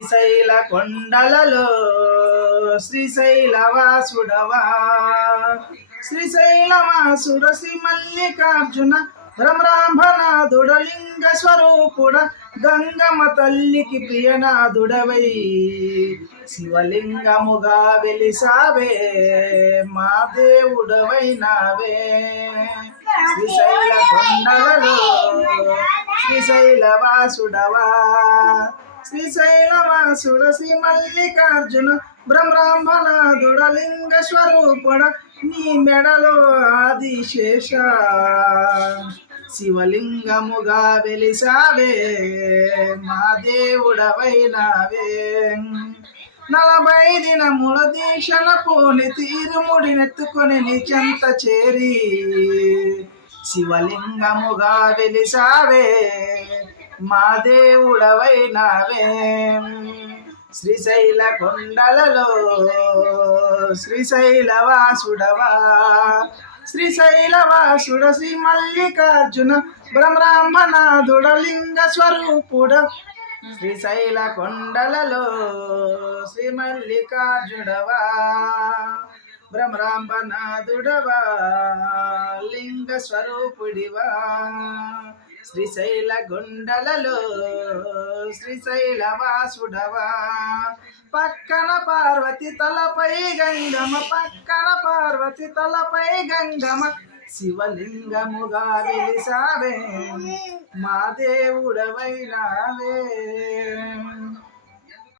శ్రీశైల కొండలలో శ్రీశైలవాసుడవా శ్రీశైలవాసుడ శ్రీ మల్లికార్జున భ్రమరాంబనాథుడలింగ స్వరూపుడ గంగమ్మ తల్లికి ప్రియనాథుడవై శివలింగముగా వెలిసావే మా దేవుడవైనావే శ్రీశైల కొండలలో శ్రీశైలవాసుడవా శ్రీశైలవాసుడ శ్రీ మల్లికార్జున బ్రహ్మాంబనాథుడ లింగ స్వరూపుడ నీ మెడలో ఆదిశేష శివలింగముగా వెలిసావే మా దేవుడవైనావే 40 దినముల దీక్షల పోని తీరుముడినెత్తుకొని నీ చెంత చేరి శివలింగముగా వెలిసావే మా దేవుడవైనావే శ్రీశైల కొండలలో శ్రీశైలవాసుడవా శ్రీశైలవాసుడ శ్రీ మల్లికార్జున బ్రహ్మాంబనాథుడ లింగ స్వరూపుడ శ్రీశైల కొండలలో శ్రీ మల్లికార్జుడవా బ్రహ్మాంబనాథుడవా లింగ స్వరూపుడివా శ్రీశైల కొండలలో శ్రీశైలవాసుడవా పక్కన పార్వతి తలపై గంగమ పక్కన పార్వతి తలపై గంగమ శివలింగముగా వెలిసావే మా దేవుడవైనావే.